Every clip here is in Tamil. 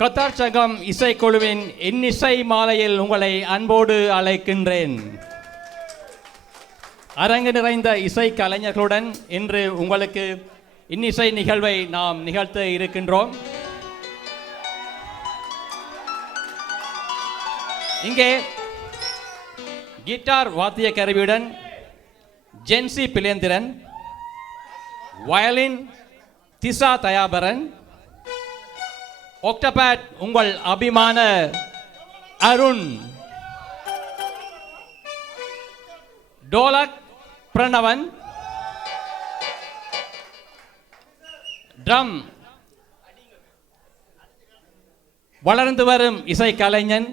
கத்தார் சங்கம் இசைக்குழுவின் இன்னிசை மாலையில் உங்களை அன்போடு அழைக்கின்றேன். அரங்கு நிறைந்த இசை கலைஞர்களுடன் இன்று உங்களுக்கு இன்னிசை நிகழ்வை நாம் நிகழ்த்த இருக்கின்றோம். இங்கே கிட்டார் வாத்திய கருவியுடன் ஜென்சி பிலேந்திரன், வயலின் திசா தயாபரன், ஒக்டபேட் உங்கள் அபிமான அருண், டோலக் பிரணவன், ட்ரம் வளர்ந்து வரும் இசை கலைஞன்,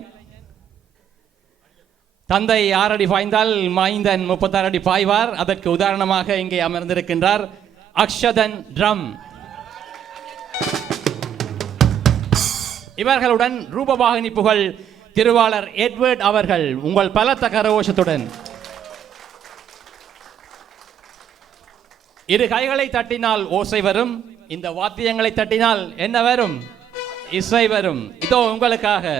தந்தை 6 அடி பாய்ந்தால் மைந்தன் 36 அடி பாய்வார். அதற்கு உதாரணமாக இங்கே அமர்ந்திருக்கின்றார் அக்ஷதன் ட்ரம். இவர்களுடன் ரூபவாகினி புகழ் திருவாளர் எட்வர்ட் அவர்கள் உங்கள் பலத்த கரகோஷத்துடன். இரு கைகளை தட்டினால் ஓசை வரும், இந்த வாத்தியங்களை தட்டினால் என்ன வரும்? இசை வரும். இதோ உங்களுக்காக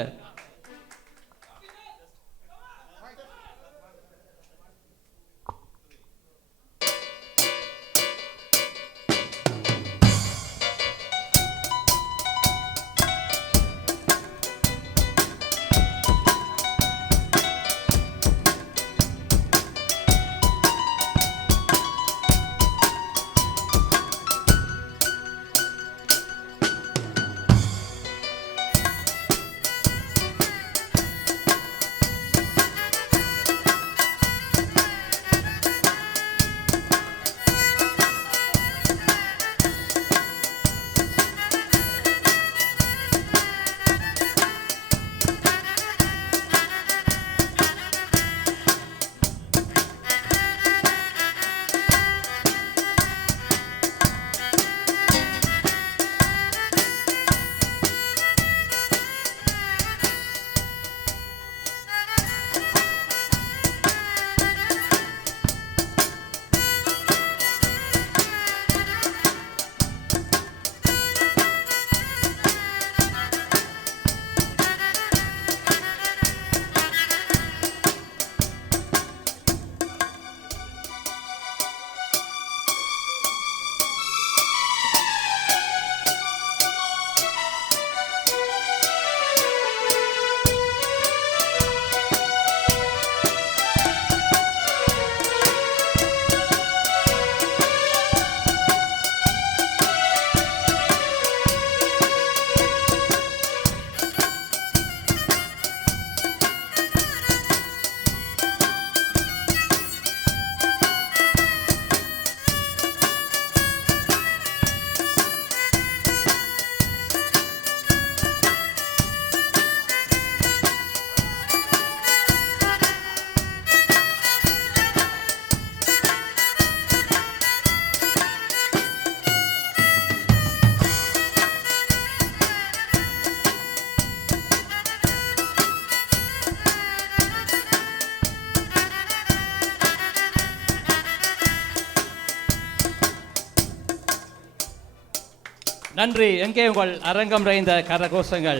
நன்றி. எங்கே உங்கள் அரங்கம் நிறைந்த கரகோஷங்கள்.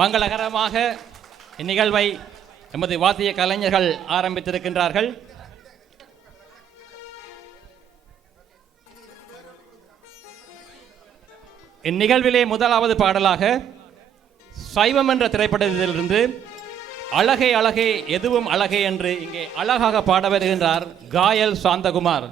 மங்களகரமாக இந்நிகழ்வை எமது வாத்திய கலைஞர்கள் ஆரம்பித்திருக்கின்றார்கள். இந்நிகழ்விலே முதலாவது பாடலாக சைவம் என்ற திரைப்படத்திலிருந்து அழகே அழகே எதுவும் அழகே என்று இங்கே அழகாக பாட வருகின்றார் காயல் சாந்தகுமார்.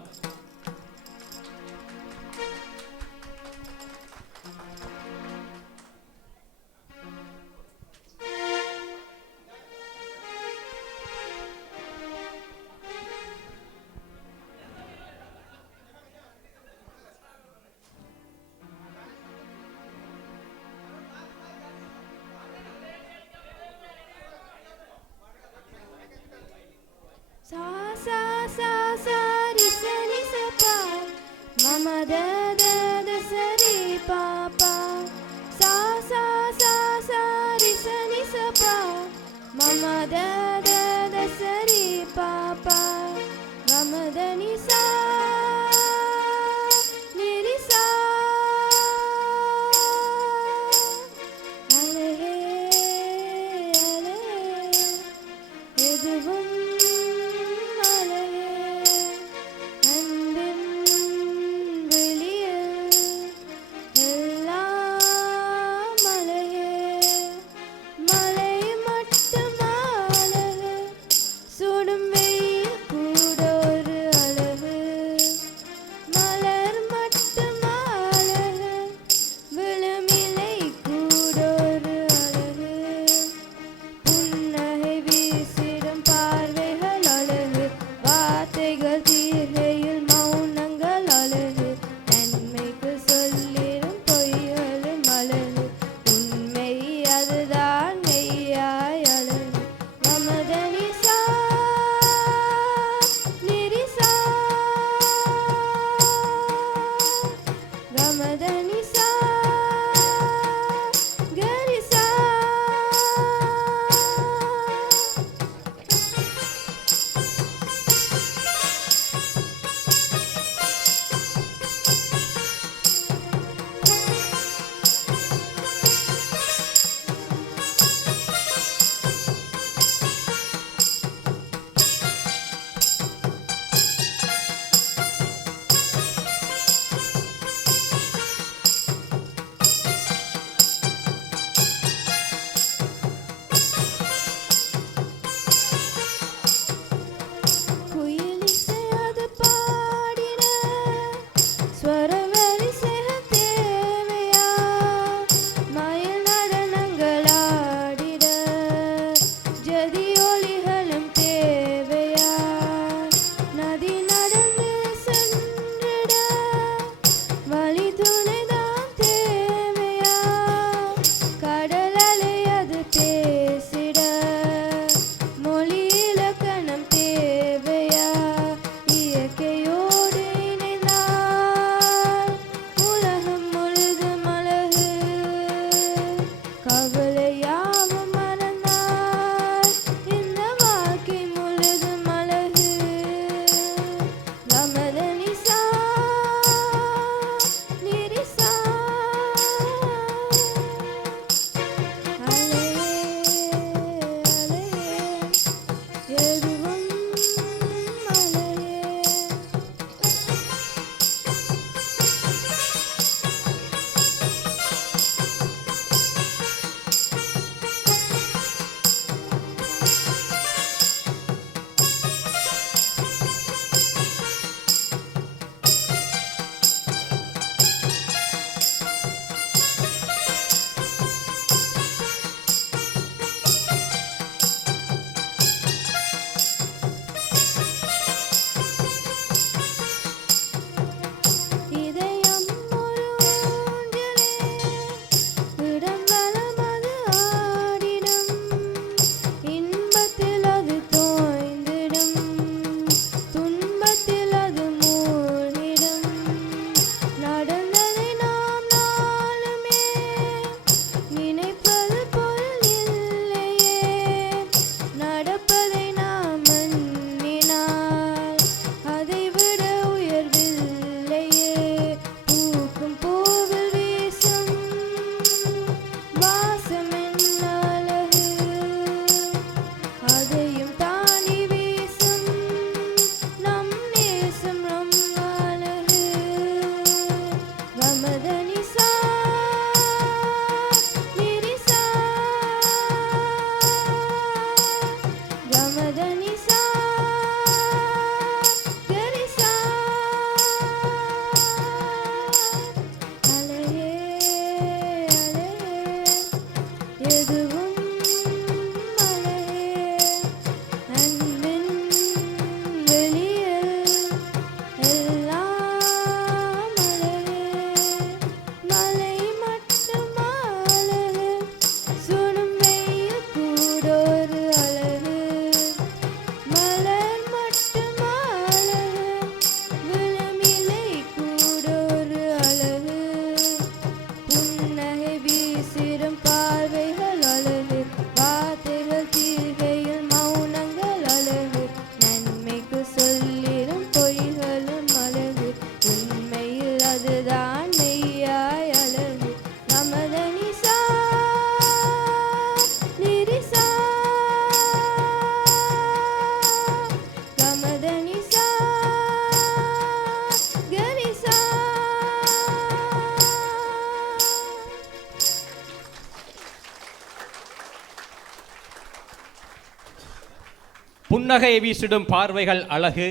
புன்னகை வீசிடும் பார்வைகள் அழகு,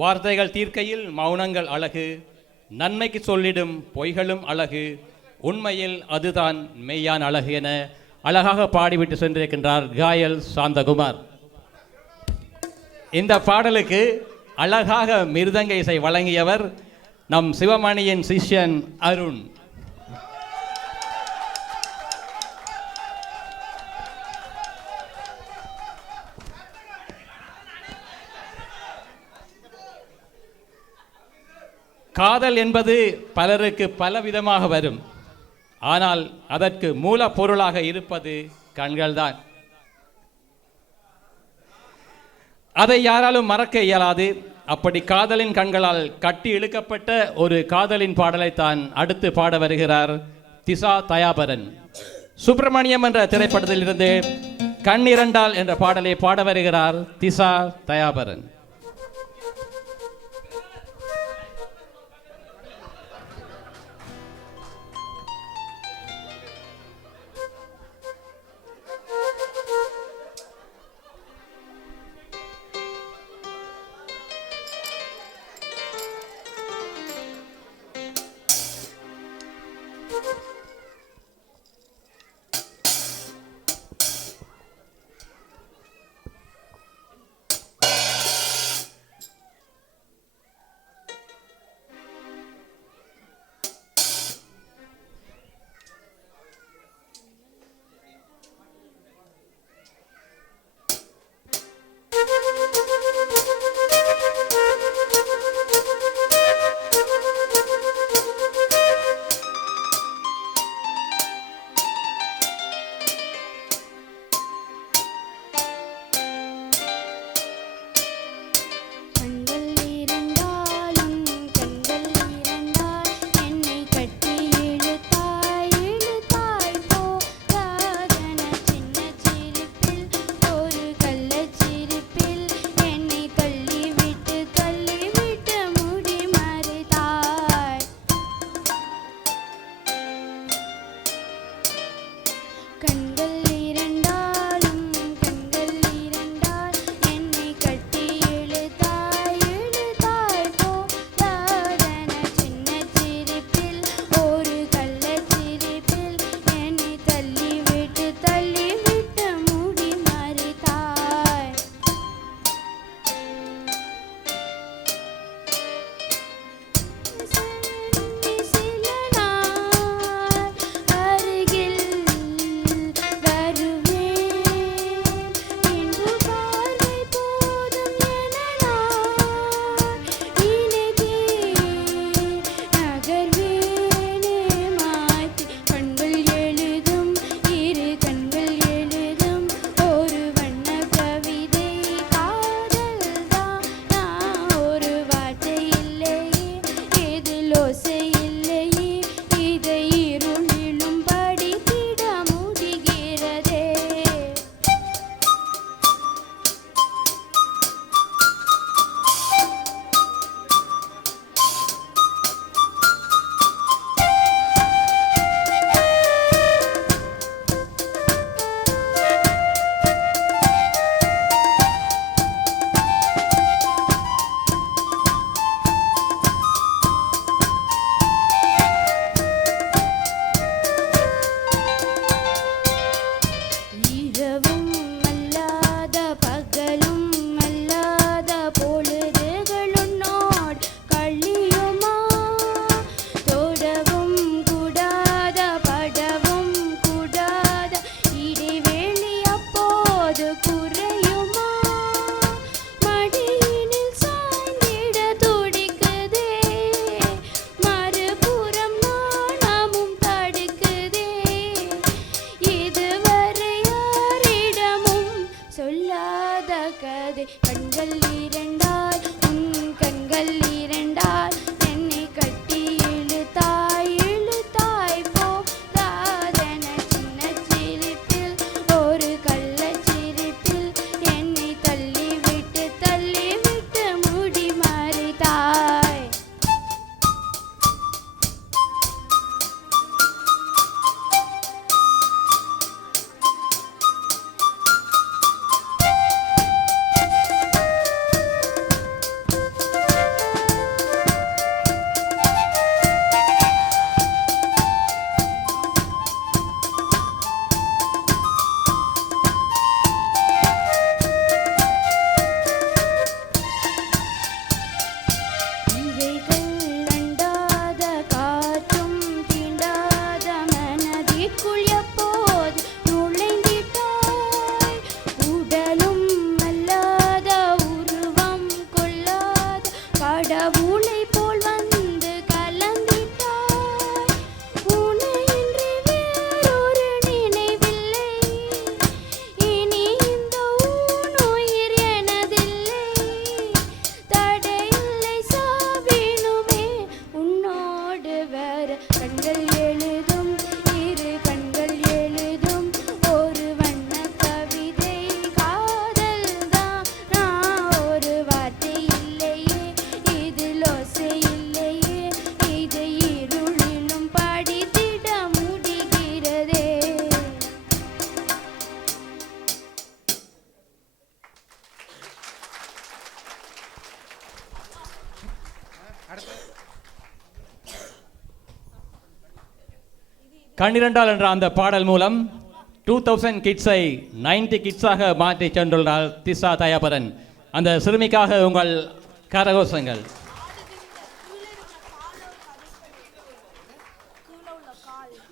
வார்த்தைகள் தீர்க்கையில் மௌனங்கள் அழகு, நன்மைக்கு சொல்லிடும் பொய்களும் அழகு, உண்மையில் அதுதான் மெய்யான அழகு என அழகாக பாடிவிட்டு சென்றிருக்கின்றார் காயல் சாந்தகுமார். இந்த பாடலுக்கு அழகாக மிருதங்க இசை வழங்கியவர் நம் சிவமணியின் சிஷ்யன் அருண். காதல் என்பது பலருக்கு பலவிதமாக வரும். ஆனால் அதற்கு மூலப்பொருளாக இருப்பது கண்கள்தான். அதை யாராலும் மறக்க இயலாது. அப்படி காதலின் கண்களால் கட்டி இழுக்கப்பட்ட ஒரு காதலின் பாடலைத்தான் அடுத்து பாட வருகிறார் திசா தயாபரன். சுப்பிரமணியம் என்ற திரைப்படத்தில் இருந்து கண்ணிரண்டால் என்ற பாடலை பாட வருகிறார் திசா தயாபரன். கண்ணிரண்டால் என்ற அந்த பாடல் மூலம் 2000 கிட்ஸை 90 கிட்ஸாக மாற்றி சென்றுள்ளார் திசா தயாபரன். அந்த சிறுமிக்காக உங்கள் கரகோஷங்கள்.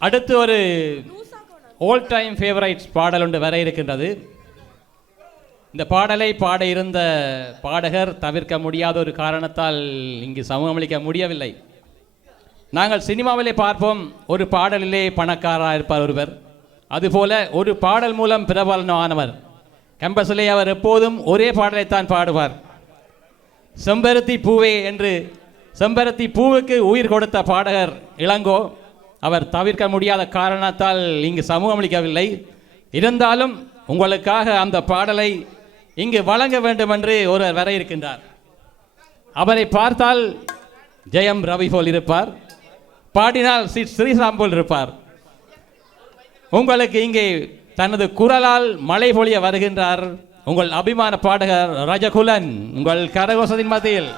அடுத்து ஒரு ஓல்ட் டைம் ஃபேவரைட்ஸ் பாடல் ஒன்று வர இருக்கின்றது. இந்த பாடலை பாட இருந்த பாடகர் தவிர்க்க முடியாத ஒரு காரணத்தால் இங்கு சமூகமளிக்க முடியவில்லை. நாங்கள் சினிமாவிலே பார்ப்போம், ஒரு பாடலிலே பணக்காராக இருப்பார் ஒருவர். அதுபோல ஒரு பாடல் மூலம் பிரபலமானவர். கேம்பஸிலே அவர் எப்போதும் ஒரே பாடலைத்தான் பாடுவார். செம்பருத்தி பூவே என்று செம்பருத்தி பூவுக்கு உயிர் கொடுத்த பாடகர் இளங்கோ. அவர் தவிர்க்க முடியாத காரணத்தால் இங்கு சமூகமளிக்கவில்லை. இருந்தாலும் உங்களுக்காக அந்த பாடலை இங்கு வழங்க வேண்டும் என்று ஒருவர் வர இருக்கின்றார். அவரை பார்த்தால் ஜெயம் ரவி போல் இருப்பார், பாடினால் ஸ்ரீராம் போல் இருப்பார். உங்களுக்கு இங்கே தனது குரலால் மழை பொழிய வருகின்றார் உங்கள் அபிமான பாடகர் ரஜகுலன். உங்கள் கரகோஷத்தின் மத்தியில்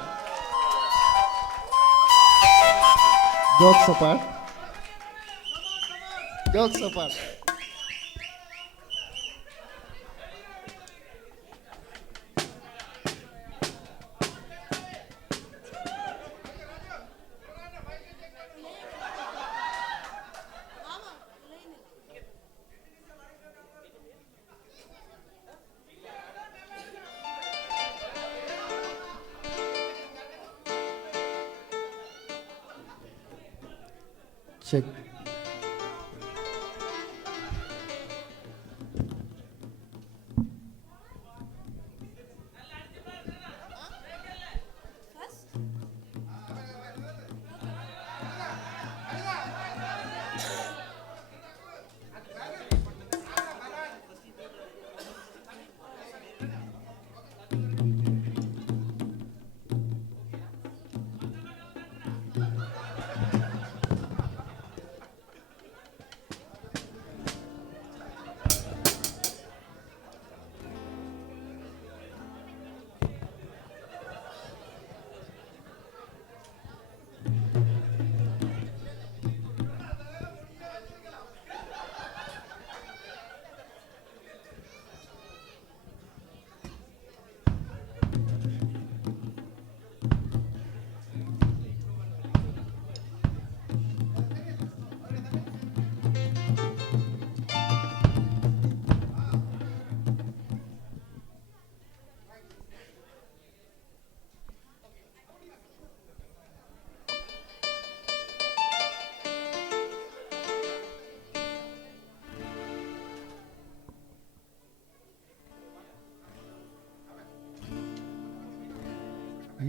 check.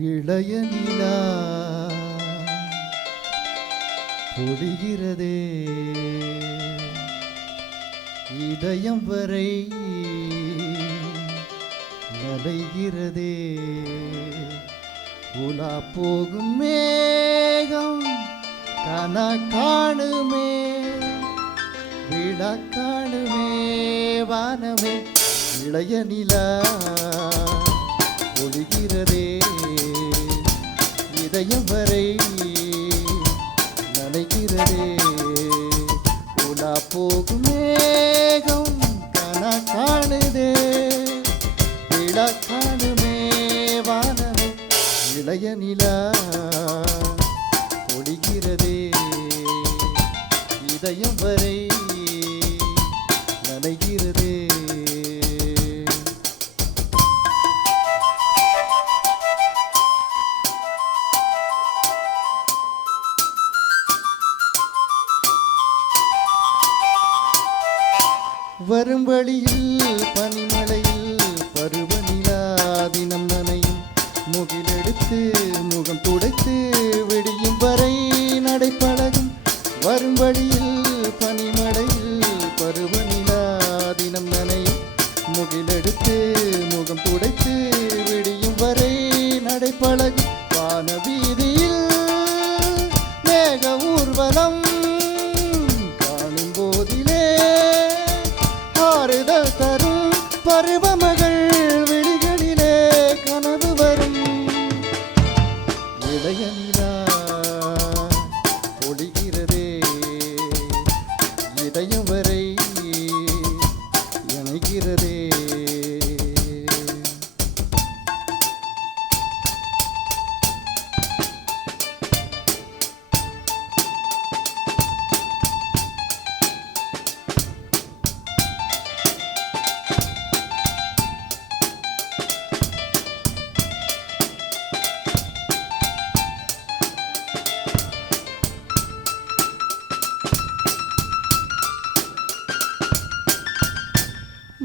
இளைய நிலா பொழிகிறதே இதயம் வரை நடைகிறதே உலா போகும் மேகம் கனா காணுமே விழா காணுமே வானமே இளைய நிலா பொழிகிறதே இதயம் வரை நனைகிறதே உலா போகும் மேகம் கனா காணுதே விழா காணுமே வானமே இளைய நிலா பொழிகிறதே இதயம் வரை நனைகிறதே. வரும் வழியில் பனிமழையில் பருவநிலா தினம் நனையும் முகிலெடுத்து முகம் துடைத்து விடியும் வரை நடைப்பழகும். வரும் வழியில் பனிமழையில் பருவநிலா தினம் நனையும் முகிலெடுத்து முகம் துடைத்து விடியும் வரை நடைப்பழகும். வான வீதியில் மேக ஊர்வலம் காணும் போதிலே ஆறுதல் தரும் பருவமகள் விழிகளிலே கனவு வரும்.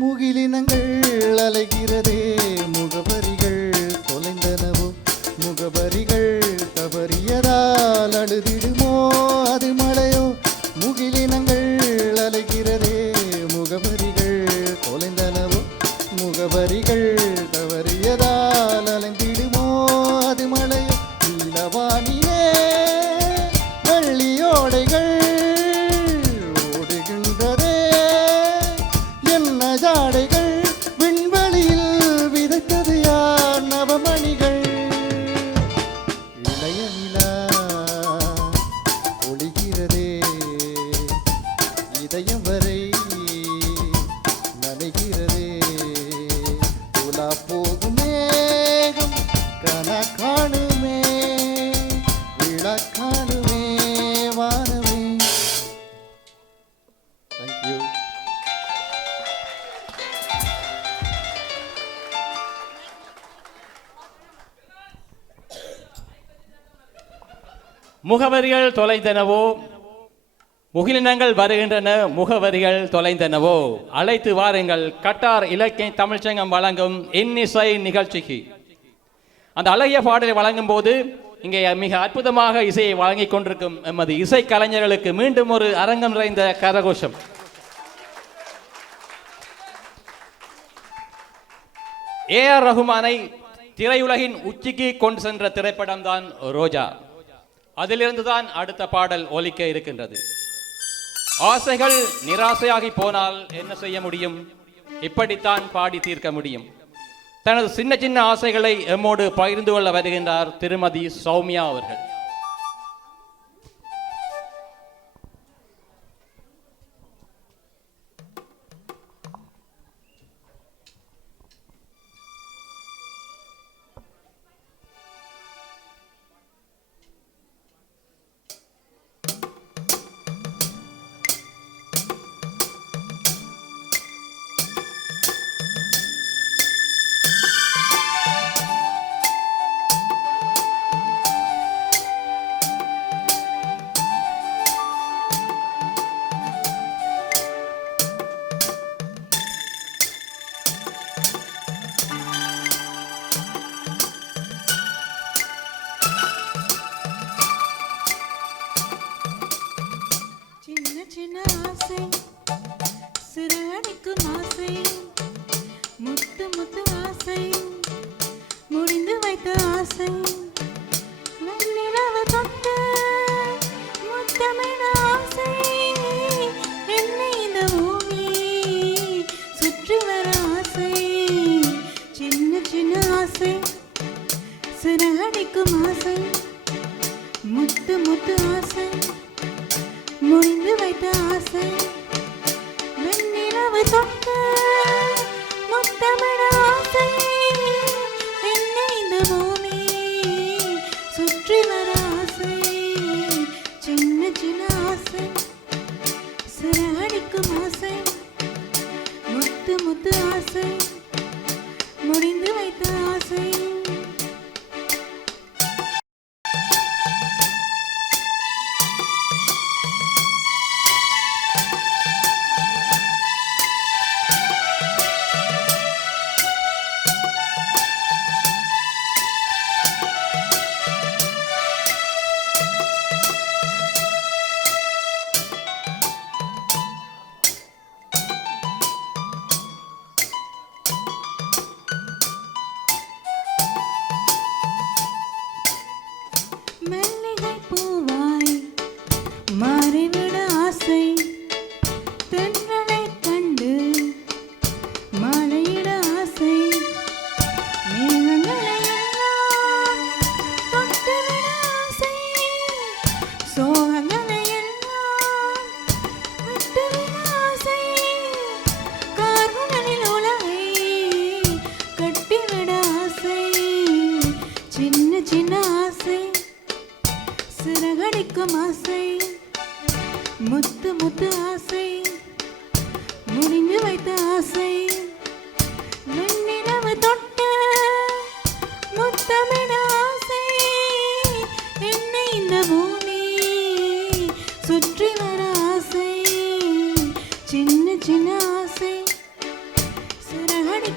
முகிலினங்கள் அலைகிறதே முகவரிகள் தொலைந்தனவோ முகவரிகள் தவறியதால் அழுதிடுமோ அது மழையோ முகிலினங்கள் அலைகிறதே முகவரிகள் தொலைந்தனவோ முகவரிகள் தவறியதால் அலைந்திடுமோ அது மழையோ நீலவானிலே வெள்ளியோடைகள் ஓடுகின்றதே என்ன ஜாடைகள் விண்வெளியில் விதைத்தது யார் நவமணிகள் இளைய நிலா ஒளிகிறதே இதயம் வரை நனைகிறதே உலா போகும் மேகம் கன காணுமே விழா காணுமே வானமே. தேங்க்யூ. முகவரிகள் தொலைந்தனவோ முகிலினங்கள் வருகின்றன முகவரிகள் தொலைந்தனவோ அழைத்து வாருங்கள் கட்டார் இலக்கிய தமிழ்ச்சங்கம் வழங்கும் இன்னிசை நிகழ்ச்சிக்கு. அந்த அழகிய பாடலை வழங்கும் போது இங்கே மிக அற்புதமாக இசையை வழங்கிக் கொண்டிருக்கும் எமது இசை கலைஞர்களுக்கு மீண்டும் ஒரு அரங்கம் நிறைந்த கரகோஷம். ஏஆர் ரஹ்மானை திரையுலகின் உச்சிக்கு கொண்டு சென்ற திரைப்படம் தான் ரோஜா. அதிலிருந்து தான் அடுத்த பாடல் ஒலிக்க இருக்கின்றது. ஆசைகள் நிராசையாகி போனால் என்ன செய்ய முடியும்? இப்படித்தான் பாடி தீர்க்க முடியும். தனது சின்ன சின்ன ஆசைகளை எம்மோடு பகிர்ந்து கொள்ள வருகின்றார் திருமதி சௌமியா அவர்கள்.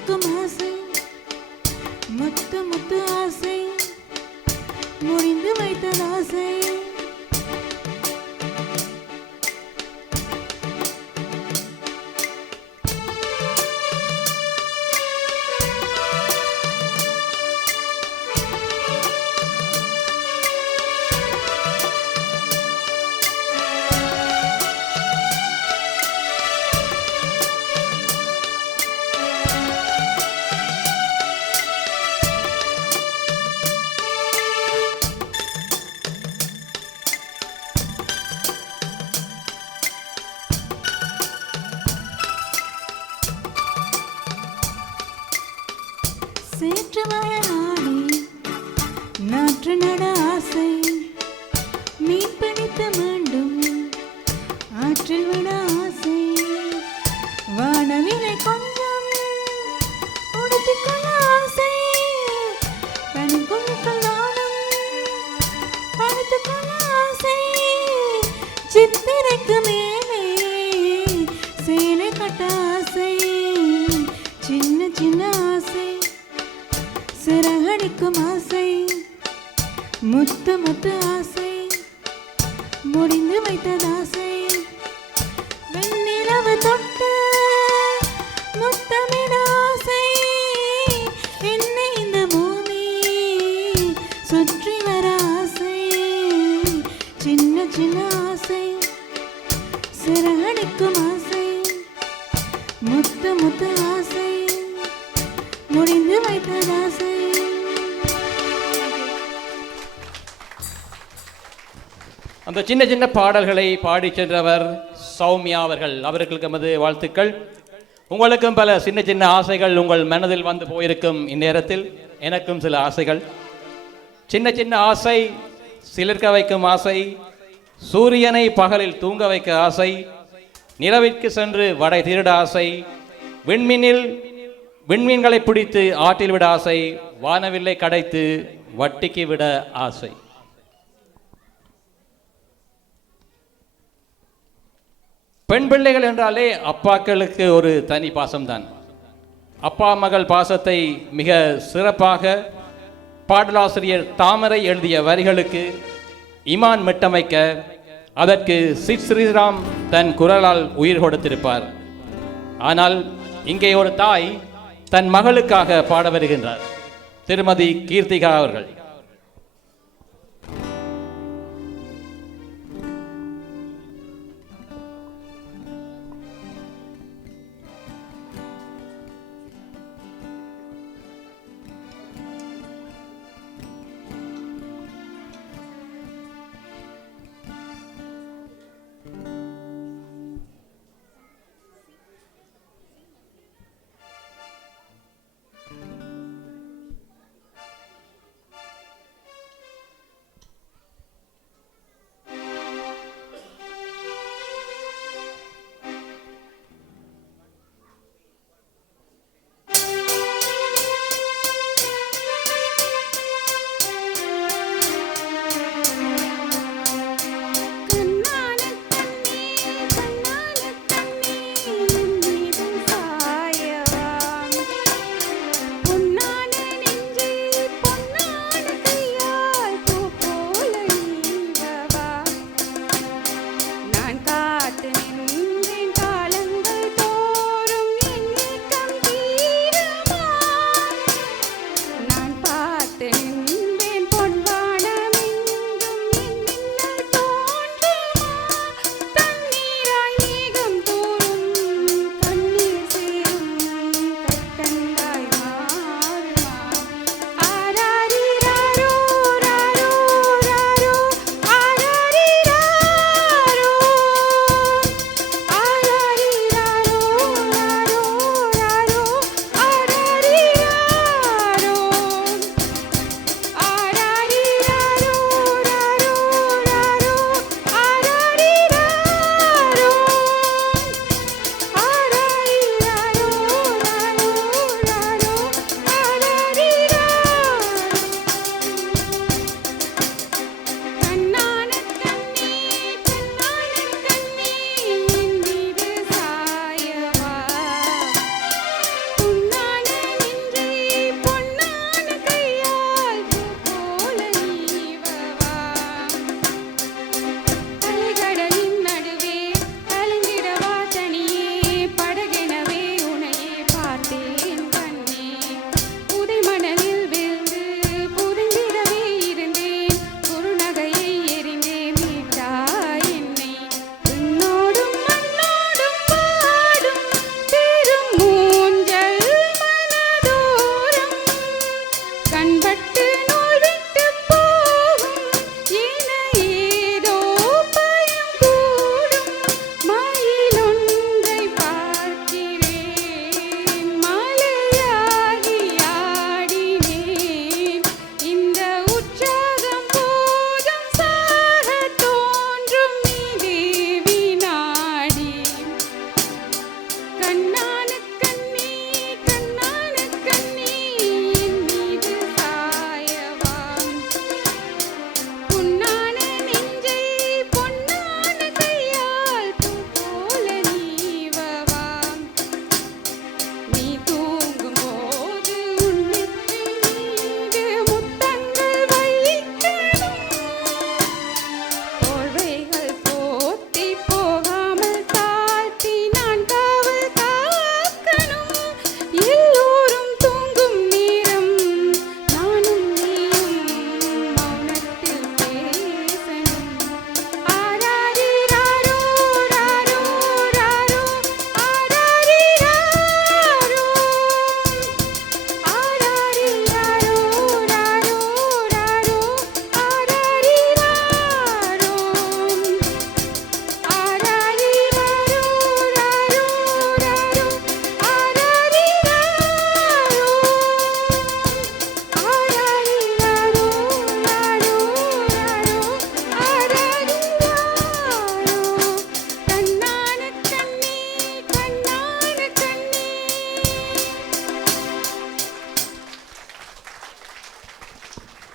சிறகடிக்கும் ஆசை முத்து முத்து ஆசை முடிந்து வைத்தது ஆசை சேற்று வயலாடி நாற்று நட ஆசை மீன் பிடித்து மீண்டும் ஆற்றில் விட ஆசை வானவிலை கொஞ்சம் உடுத்திக்கொள்ள ஆசை பெண்குழுக்கள் நானும் படுத்துக்கொள்ள ஆசை சித்திரைக்கு மேலே சேலை கட்ட ஆசை சின்ன சின்ன ஆசை சிறகடிக்கும் ஆசை முத்து முத்து ஆசை முடிந்து வைத்தது ஆசை வெண்ணிலவு தொட்டு முத்தமிட ஆசை என்னை இந்த பூமி சுற்றி வர ஆசை சின்ன சின்ன ஆசை சிறகடிக்கும் ஆசை முத்து முத்து ஆசை முடிந்து வைத்தது ஆசை. அந்த சின்ன சின்ன பாடல்களை பாடி சென்றவர் சௌமியா அவர்கள். அவர்களுக்கு எமது வாழ்த்துக்கள். உங்களுக்கும் பல சின்ன சின்ன ஆசைகள் உங்கள் மனதில் வந்து போயிருக்கும். இந்நேரத்தில் எனக்கும் சில ஆசைகள். சின்ன சின்ன ஆசை சிலிர்க்க வைக்கும் ஆசை, சூரியனை பகலில் தூங்க வைக்க ஆசை, நிலவிற்கு சென்று வடை திருட ஆசை, விண்மீன்களை பிடித்து ஆற்றில் விட ஆசை, வானவில்லை கடைத்து வட்டிக்கு விட ஆசை. பெண் பிள்ளைகள் என்றாலே அப்பாக்களுக்கு ஒரு தனி பாசம்தான். அப்பா மகள் பாசத்தை மிக சிறப்பாக பாடலாசிரியர் தாமரை எழுதிய வரிகளுக்கு இமான் மெட்டமைக்க அதற்கு சிட் ஸ்ரீராம் தன் குரலால் உயிர் கொடுத்திருப்பார். ஆனால் இங்கே ஒரு தாய் தன் மகளுக்காக பாட வருகின்றார். திருமதி கீர்த்திகா அவர்கள்.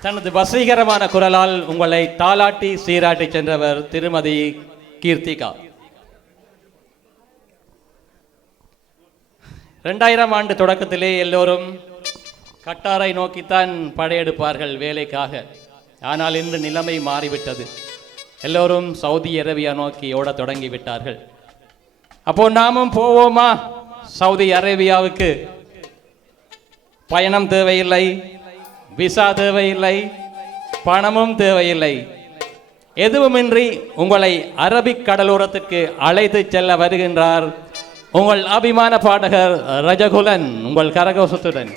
தனது வசீகரமான குரலால் உங்களை தாலாட்டி சீராட்டி சென்றவர் திருமதி கீர்த்திகா. 2000 ஆண்டு தொடக்கத்திலே எல்லோரும் கட்டாரை நோக்கித்தான் படையெடுப்பார்கள் வேலைக்காக. ஆனால் இன்று நிலைமை மாறிவிட்டது. எல்லோரும் சவுதி அரேபியா நோக்கி ஓடத் தொடங்கிவிட்டார்கள். அப்போ நாமும் போவோமா சவுதி அரேபியாவுக்கு? பயணம் தேவையில்லை, விசா தேவையில்லை, பணமும் தேவையில்லை. எதுவுமின்றி உங்களை அரபிக் கடலோரத்திற்கு அழைத்து செல்ல வருகின்றார் உங்கள் அபிமான பாடகர் ரஜகுலன் உங்கள் கரகோஷத்துடன்.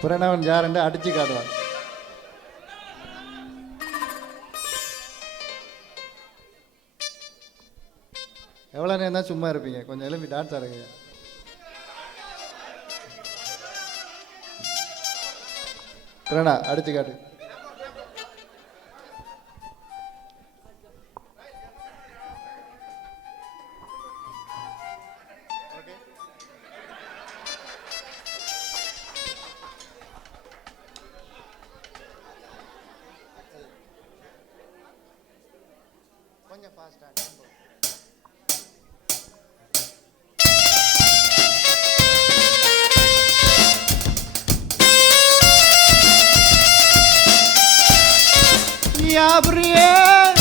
பிரணவன் யாருன்னு அடிச்சு காட்டுவான். எவ்வளோ நேரம் தான் சும்மா இருப்பீங்க? கொஞ்சம் எழுப்பி டான்ஸ் ஆடுங்க. பிரணா அடிச்சு காட்டு. கொஞ்சம் ஃபாஸ்டா. Gabriel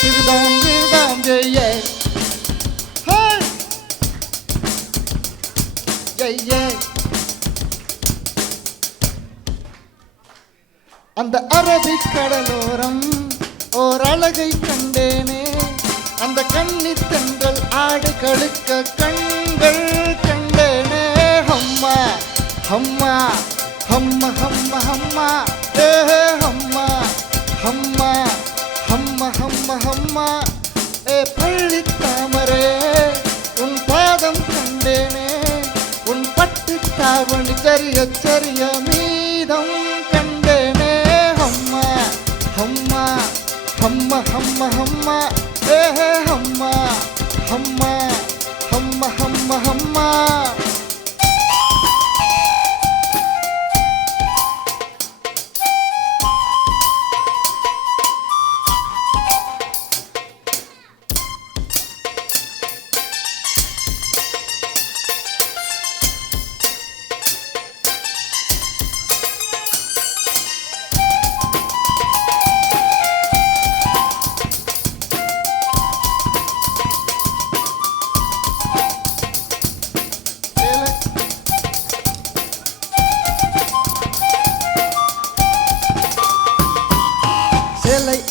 Gidam yeah yeah Hey Yeah yeah அந்த அரபிக் கடலோரம் ஓர் அழகை கண்டேனே. அந்த கன்னித் தென்றல் ஆடு கழுக்க கண்கள் கண்டேனே. ஹம்மா ஹம்மா ஹம்ம ஹம்ம ஹம்மா ஏ ஹம்மா ஹம்மா ஹம்ம ஹம்ம ஹம்மா ஏ பள்ளி தாமரே உன் பாதம் கண்டேனே. உன் பட்டு தாவணி சரிய சரிய மீதம் கண்டேனே. ஹம்மா ஹம்மா ஹம்ம ஹம்ம ஹம்மா ஏ ஹம்மா ஹம்மா ஹம்ம ஹம்ம ஹம்மா.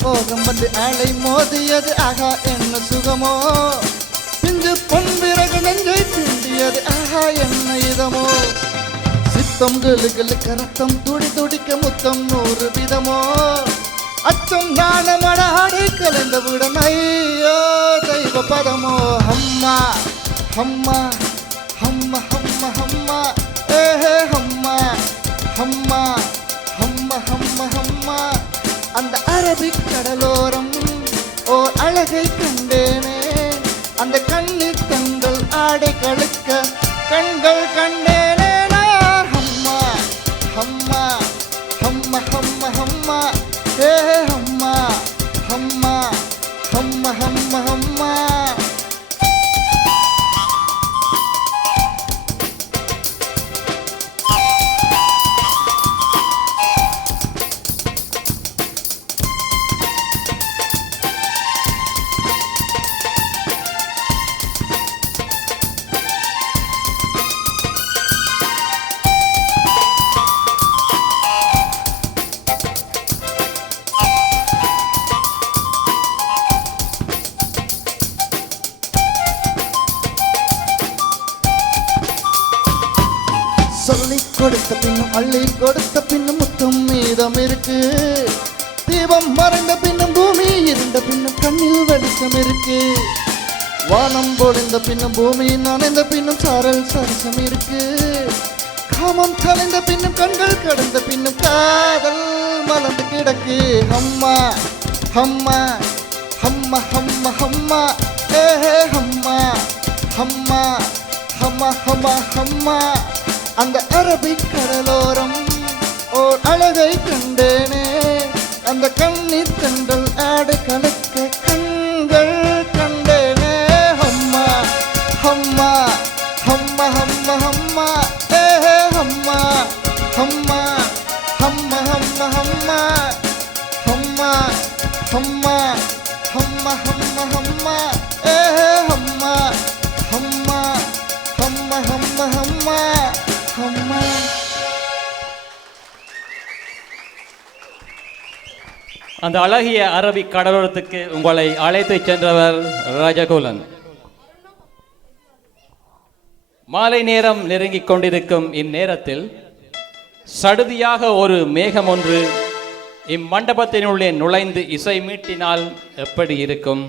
ஓகம் வந்து அலை மோதியது ஆகா என்ன சுகமோ. பிஞ்சு பொன்பிறகு நெஞ்சை தீண்டியது ஆகா என்ன இதமோ. சித்தம் கெழுகளுக்கு ரத்தம் துடி துடிக்க முத்தம் 100 விதமோ. அச்சம் நாணமட ஆடை கலந்த விடம் ஐயோ தெய்வ பதமோ. ஹம்மா ஹம்மா ஹம்ம ஹம்ம ஹம்மா ஏ ஹம்மா ஹம்மா ஹம்ம ஹம்ம ஹம்மா. அந்த அரபிக் கடலோரம் ஓ அழகை கண்டேனே. அந்த கண்ணித் தென்றல் ஆடை கழுக்க கண்கள் கண்டேனே. ஹம்மா ஹம்மா ஹம்ம ஹம்ம ஹம்மா ஏ ஹம்மா ஹம்மா ஹம்ம ஹம்ம ஹம்மா. சொல்லிக் கொடுத்த பின்னும் அள்ளி கொடுத்த பின்னும் முத்தம் மீதம் இருக்கு. தீபம் மறைந்த பின்னும் பூமி இருந்த பின்னும் கண்ணில் வெளிச்சம் இருக்கு. வானம் பொழிந்த பின்னும் பூமி நனைந்த பின்னும் சாரல் சரசம் இருக்கு. காமம் கலைந்த பின்னும் கண்கள் கடந்த பின்னும் காதல் மலர்ந்து கிடக்கு. அம்மா அம்மா அம்மா அம்மா அம்மா ஏஹே அம்மா அம்மா அம்மா அம்மா அம்மா. அந்த அரபிக் கடலோரம் ஓர் அழகை கண்டேனே. அந்த கண்ணீர் தென்றல் ஆடு கலக்க கண்கள் கண்டேனே. அம்மா அம்மா அம்மா அம்மா அம்மா ஏஹே அம்மா அம்மா அம்மா அம்மா அம்மா அம்மா அம்மா அம்மா அம்மா அம்மா ஏஹே அம்மா அம்மா அம்மா அம்மா அம்மா அம்மா. அந்த அழகிய அரபிக் கடலோரத்துக்கு உங்களை அழைத்து சென்றவர் ராஜகோலன். மாலை நேரம் நெருங்கிக் கொண்டிருக்கும் இந்நேரத்தில் சடுதியாக ஒரு மேகம் ஒன்று இம்மண்டபத்தினுள்ளே நுழைந்து இசை மீட்டினால் எப்படி இருக்கும்?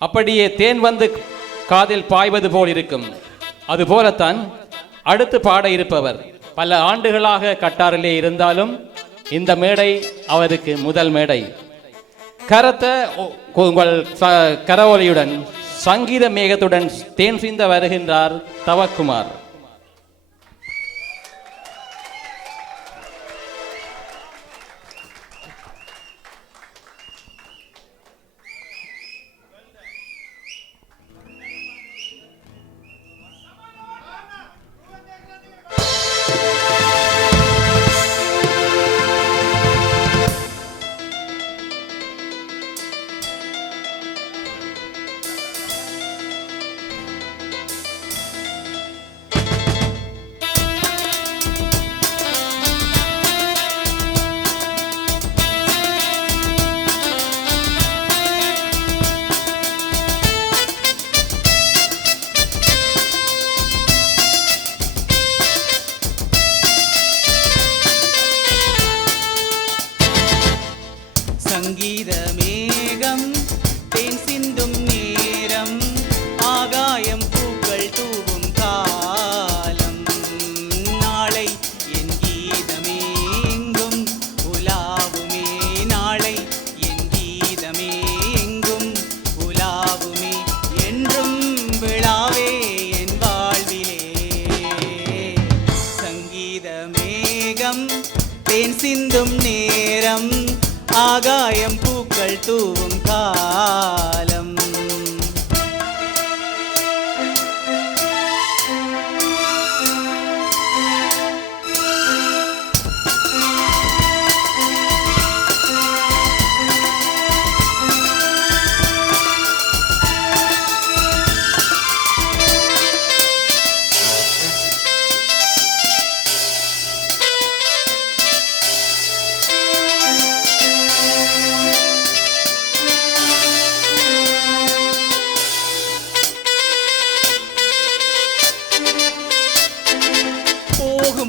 அப்படியே தேன் வந்து காதில் பாய்வது போல் இருக்கும். அதுபோலத்தான் அடுத்து பாட இருப்பவர் பல ஆண்டுகளாக கட்டாரிலே இருந்தாலும் இந்த மேடை அவருக்கு முதல் மேடை. கரத்த உங்கள் கரவொலியுடன் சங்கீத மேகத்துடன் தேன் சிந்த வருகின்றார் தவக்குமார். சங்கீத மேகம் தேன் சிந்தும் நேரம் ஆகாயம் பூக்கள் தூவும் காலம். நாளை என் கீதமே எங்கும் உலாவுமே. நாளை என் கீதமே எங்கும் உலாவுமே. என்றும் விழாவே என் வாழ்விலே. சங்கீத மேகம் தேன் சிந்தும் நேரம் ஆகாயம் பூக்கள் தூவும் காலம்.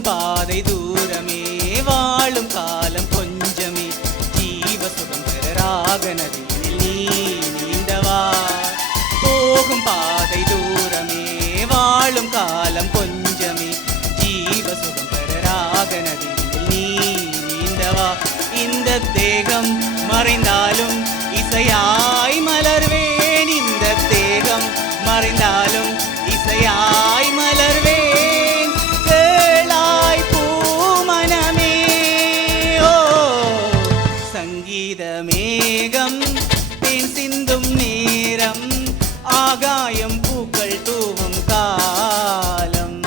பாதை தூரமே வாழும் காலம் கொஞ்சமே. ஜீவ சுகம் பெற ராக நதியில் நீ நீந்தவா. போகும் பாதை தூரமே வாழும் காலம் கொஞ்சமே. ஜீவ சுகம் பெற ராக நதியில் நீ நீந்தவா. இந்த தேகம் மறைந்தாலும் இசையாய் மலர்வேன். இந்த தேகம் மறைந்தாலும் இசையாய் மலர்வேன். சங்கீத மேகம் தேன் சிந்தும் நேரம் ஆகாயம் பூக்கள் தூவும் காலம்.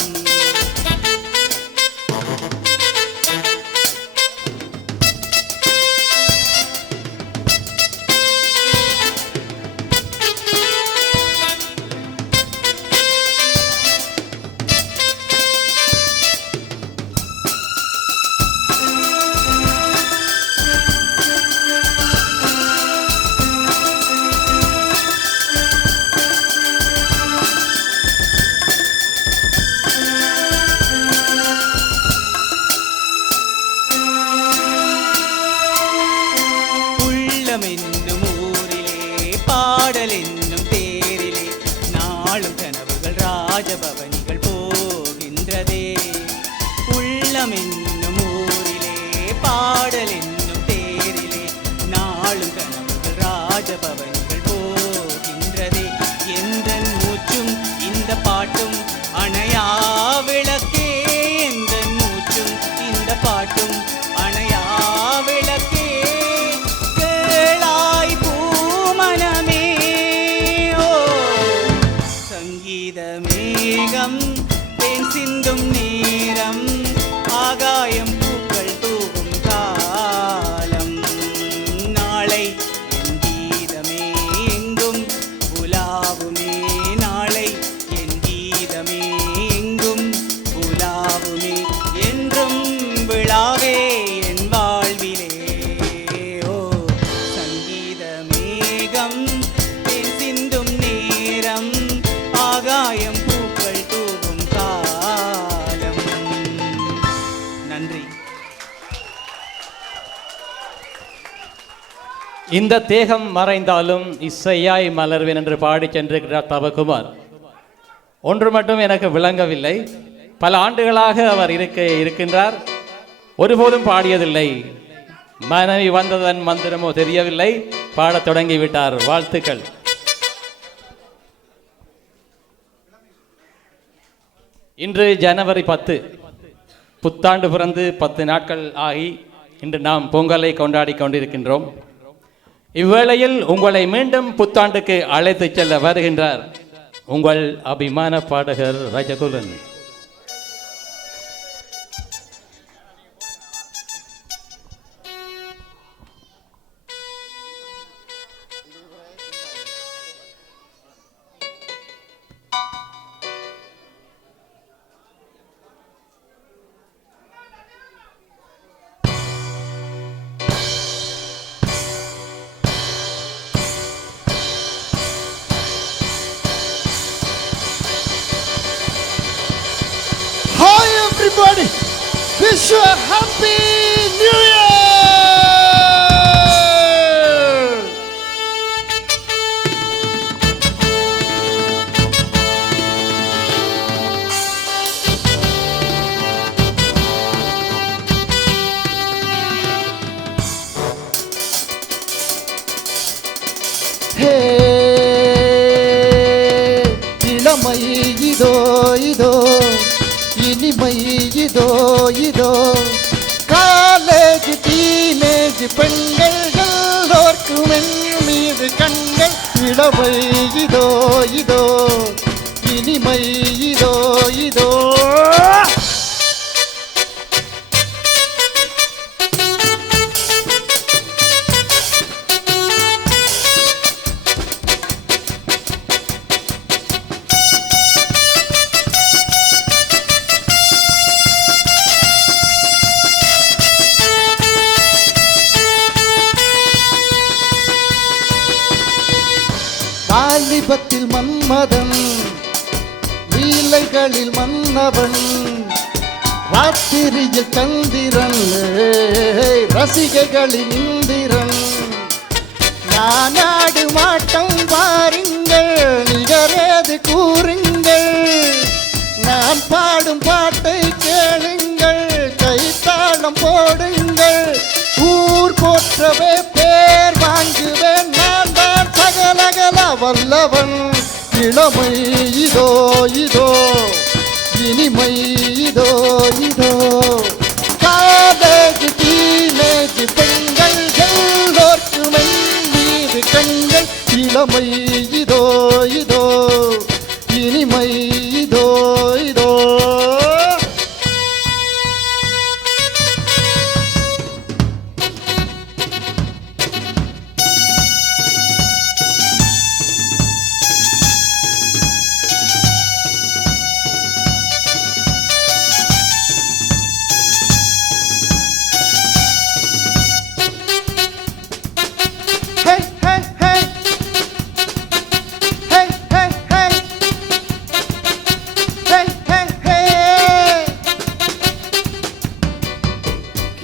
இல்லம் என்னும் ஊரிலே பாடல் என்னும் தேரிலே நாளும் கனவுகள் ராஜபவன்கள் போகின்றதே எந்த மூச்சும் இந்த பாட்டும் அணையா விளக்கே எந்த மூச்சும் இந்த பாட்டும் அணையா விளக்கே கேளாய் பூமனமே ஓ சங்கீத மேகம் தேன் சிந்தும் நேரம் ஆகாயம் பூக்கள் தூவும் காலம் நாளை என் கீதமே எங்கும் உலாவுமே நாளை என் கீதமே எங்கும் உலாவுமே என்றும் விழாவே என் வாழ்விலே ஓ சங்கீத மேகம் தேன் சிந்தும் நேரம் ஆகாயம் பூக்கள் தூவும் காலம் நன்றி. இந்த தேகம் மறைந்தாலும் இசையாய் மலர்வேன் என்று பாடி சென்றிருக்கிறார் தவகுமார். ஒன்று மட்டும் எனக்கு விளங்கவில்லை, பல ஆண்டுகளாக அவர் இருக்கின்றார், ஒருபோதும் பாடியதில்லை. மனைவி வந்ததன் மந்திரமோ தெரியவில்லை, பாடத் தொடங்கிவிட்டார். வாழ்த்துக்கள். இன்று ஜனவரி 10, புத்தாண்டு பிறந்து 10 நாட்கள் ஆகி இன்று நாம் பொங்கலை கொண்டாடி கொண்டிருக்கின்றோம். இவ்வேளையில் உங்களை மீண்டும் புத்தாண்டுக்கு அழைத்து செல்ல வருகின்றார் உங்கள் அபிமான பாடகர் ரஜகுலன். Hi everybody! Wish you a happy new year! இளமை இதோ இதோ இனிமை இதோ இதோ காலேஜ் டீனேஜ் பெண்கள் எல்லோர்க்கும் என் மீது கண்கள் இளமை இதோ இதோ இனிமை இதோ இதோ வாலிபத்தில் மன்மதன் லீலைகளில் மன்னவன் ராத்திரியில் சந்திரன் ரசிகைகளின் இந்திரன் நானாடு மாட்டம் பாருங்கள் நிகரேது கூறுங்கள் நான் பாடும் பாட்டை கேளுங்கள் கைத்தாளம் போடுங்கள் ஊர் போற்றவே பேர் வாங்குவேன் நான் தான் சகலகல வல்லவன் இளமை இதோ இதோ இனிமை இதோ இதோ காலேஜ் டீனேஜ் பெண்கள் எல்லோர்க்கும் என் மீது கண்கள் இளமை இதோ இதோ இனிமை இதோ இதோ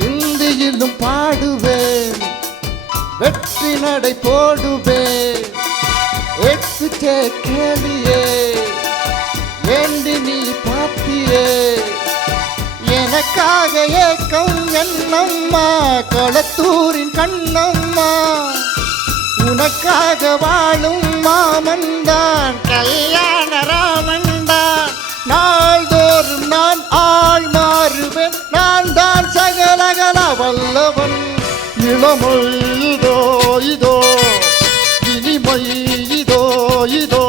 இந்தியிலும் பாடுவேன் வெற்றி நடை போடுவேன் எட்டு கேளியே ஏண்டி நீ பாத்தியே என் எனக்காக ஏக்கம் என்னம்மா கொளத்தூரின் கண்ணம்மா, உனக்காக வாழும் மாமன்தான் கல்யாண ராமன்தான். நாள்தோறும் நான் ஆள் மாறுவேன், நான் தான் சகலகல வல்லவன். இளமை இதோ இதோ, இனிமை இதோ இதோ,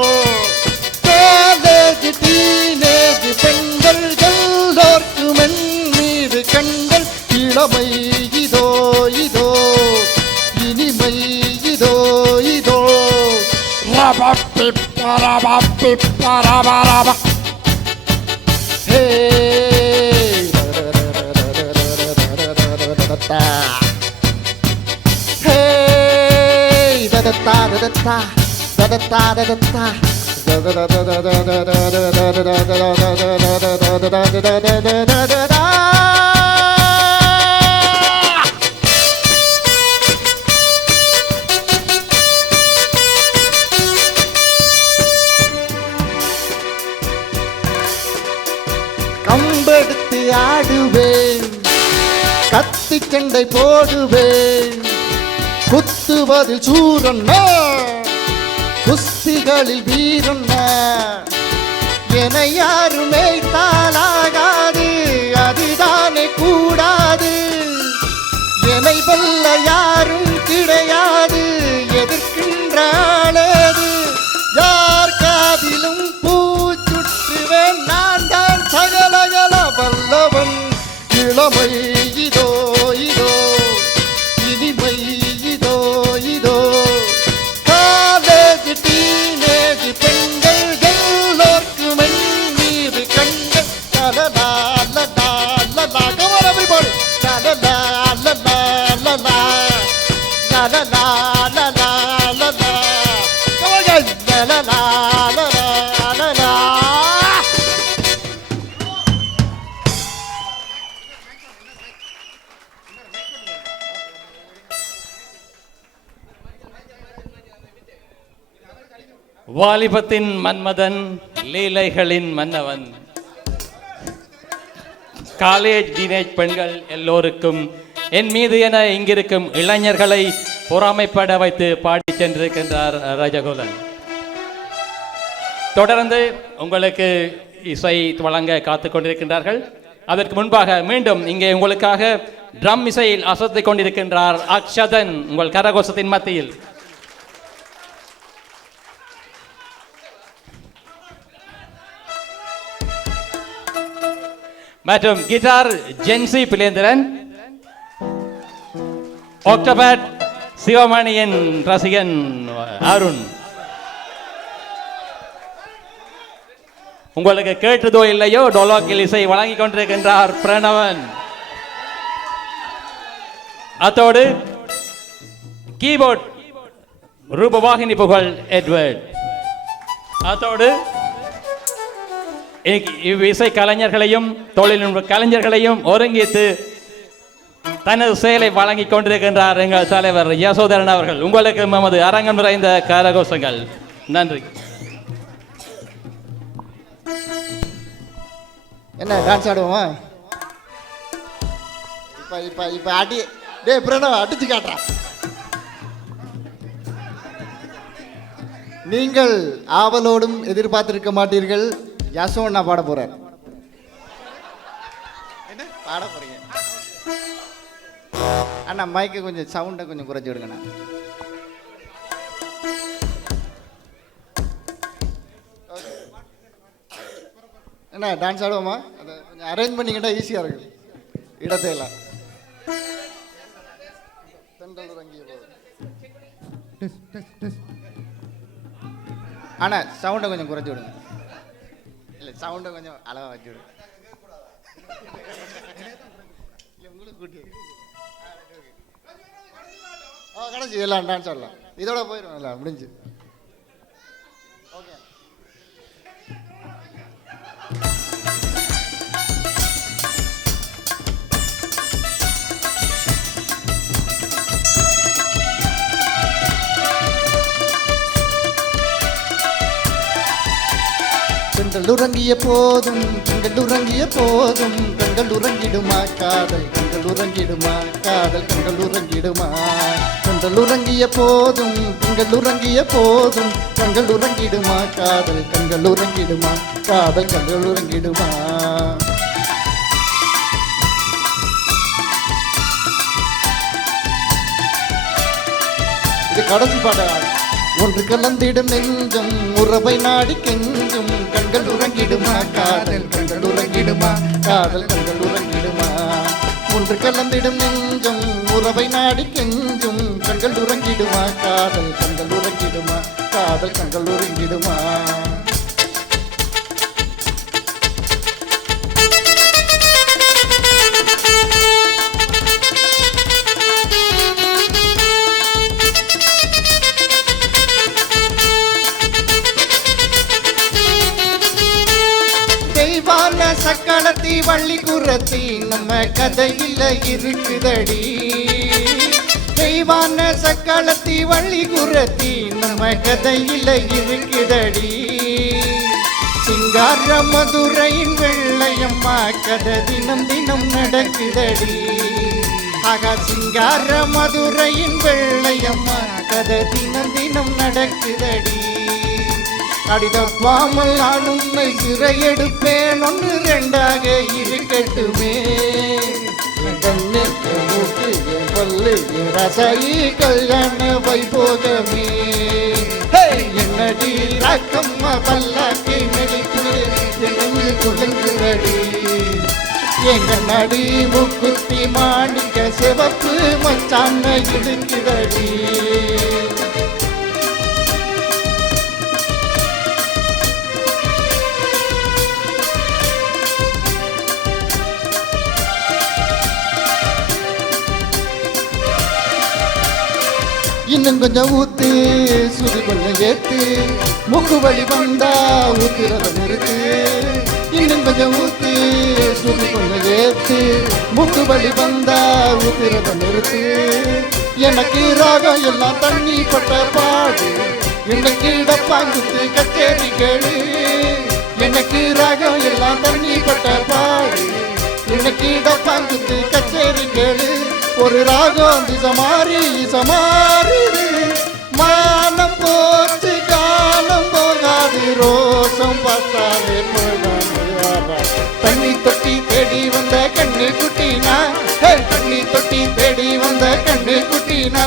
காலேஜ் டீனேஜ் பெண்கள் எல்லோர்க்கும் என் மீது கண்கள். இளமை இதோ இதோ, இனிமை இதோ இதோ. ஹே da da da da da da da da da. கம்பெடுத்து ஆடுவேன், கத்தி சண்டை போடுவேன், குத்துவதில் சூரன்னா, குஸ்திகளில் வீரன்னா. என யாருமே தாளாகாது, அதுதானே கூடாது. என்னை வெல்ல யாரும் கிடையாது, எதிர்க்கின்ற ஆளேது. யார் காதிலும் பூச்சுற்றுவேன், நான் தான் சகலகல வல்லவன். இளமை இதோ இதோ, இனிமை இதோ இதோ, காலேஜ் டீனேஜ் பெண்கள் எல்லோர்க்கும் என் மீது கண்கள். லலலா லலா லலா, come on everybody. லலலா லலா லலா, லலலா லலா லலா, come on guys. லலலா லலா லலா. வாலிபத்தின் மன்மதன், லீலைகளின் மன்னவன். காலேஜ் டீனேஜ் பெண்கள் எல்லோருக்கும் என் மீது என இங்கிருக்கும் இளைஞர்களை பொறாமைப்பட வைத்து பாடி சென்றிருக்கின்றார் ராஜகோலன். தொடர்ந்து உங்களுக்கு இசை வழங்க காத்துக் கொண்டிருக்கின்றார்கள். அதற்கு முன்பாக மீண்டும் இங்கே உங்களுக்காக ட்ரம் இசையில் அசத்திக் கொண்டிருக்கின்றார் அக்ஷதன் உங்கள் கரகோஷத்தின் மத்தியில். மற்றும் கிட்டார் ஜென்சி பிலேந்திரன், ஆக்டோபட் சிவமணியின் ரசிகன் அருண். உங்களுக்கு கேட்டதோ இல்லையோ டோலாக்கில் இசை வழங்கிக் கொண்டிருக்கின்றார் பிரணவன். அத்தோடு கீபோர்ட் ரூபவாகினி புகழ் எட்வர்ட். அத்தோடு இசை கலைஞர்களையும் தொழில்நுட்ப கலைஞர்களையும் ஒருங்கித்து தனது செயலை வழங்கிக் கொண்டிருக்கின்றார் எங்கள் தலைவர் யசோதரன் அவர்கள். உங்களுக்கு நமது அரங்கம் நிறைந்த கரகோஷங்கள். நன்றி. என்ன டான்ஸ் ஆடுவோமா? இப்ப இப்ப இப்ப அடி டே பிரணவ் அடிச்சு காட்டுறா. நீங்கள் ஆவலோடும் எதிர்பார்த்திருக்க மாட்டீர்கள், யசோண்ணா பாட போறார். என்ன பாட போறீங்க? அண்ணா மைக்கு கொஞ்சம் சவுண்டை கொஞ்சம் குறைச்சி விடுங்கண்ணா. என்ன டான்ஸ் ஆடுவோமா? அதை கொஞ்சம் அரேஞ்ச் பண்ணிக்கிட்டா ஈஸியாக இருக்கு. இடத்தையெல்லாம் அண்ணா சவுண்டை கொஞ்சம் குறைச்சி விடுங்க. இல்லை சவுண்டை கொஞ்சம் அளவாக வச்சு விடுங்க. இல்லை உங்களுக்கு கூட்டி கடைசி எல்லாம் டான்ஸ் ஆடலாம். இதோட போயிடும் எல்லாம் முடிஞ்சு. ஓகே. கண்கள் உறங்கிய போதும் கண்கள் உறங்கிய போதும் கண்கள் உறங்கிடுமா காதல் கண்கள் உறங்கிடுமா காதல் கண்கள் உறங்கிடுமா கண்கள் உறங்கிய போதும் கண்கள் உறங்கிய போதும் கண்கள் உறங்கிடுமா காதல் கண்கள் உறங்கிடுமா காதல் கண்கள் உறங்கிடுமா இது கடைசி பாடல் ஒன்று கலந்திடும் நெஞ்சம் உறவை நாடி கெஞ்சும் கண்கள் உறங்கிடுமா காதல் கண்கள் உறங்கிடுமா காதல் கண்கள் உறங்கிடுமா ஒன்று கலந்திடும் நெஞ்சம் உறவை நாடி கெஞ்சும் கண்கள் உறங்கிடுமா காதல் கண்கள் உறங்கிடுமா காதல் கண்கள் உறங்கிடுமா சக்களத்தி வள்ளி குரத்தி நம்ம கதையில இருக்குதடி தெய்வான சக்களத்தி வள்ளி குரத்தி நம்ம கதையில இருக்குதடி சிங்கார மதுரையின் வெள்ளையம்மா கதை தினம் தினம் நடக்குதடி ஆகா சிங்கார மதுரையின் வெள்ளையம்மா கதை தினம் தினம் நடக்குதடி அடிதப்பாமல் நான் உன்னை சிறையெடுப்பேன் ஒன்று ரெண்டாக இருக்கட்டுமே மூக்கு என் பல்லு என் ரசகி கல்யாண வைபோகமே என்னடி ராக்கம்மா பல்லாக்கை நடிப்பு என்று குழங்குதடி என் கண்ணாடி முக்குத்தி மாணிக்க சிவப்பு மச்சான இடுக்குதடி இன்னும் கொஞ்சம் ஊத்து சுதி கொஞ்சம் ஏத்து மூக்கு வழி வந்தா ஊத்துறத நிறுத்து இன்னும் கொஞ்சம் ஊத்து சுதி கொஞ்சம் ஏத்து மூக்கு வழி வந்தா ஊத்துறத நிறுத்து எனக்கு ராகம் எல்லாம் தண்ணி பட்ட பாடு எனக்கு இடப்பாங்குத்து கச்சேரி கேளு எனக்கு ராகம் எல்லாம் தண்ணி பட்ட பாடு எனக்கு இடப்பாங்குத்து கச்சேரி கேளு ஒரு ராகம் திசமாரி மானம் போச்சு காலம் போகாது ரோசம் பார்த்தாலே தண்ணி தொட்டி தேடி வந்த கண்ணு குட்டினா தண்ணி தொட்டி தேடி வந்த கண்ணு குட்டினா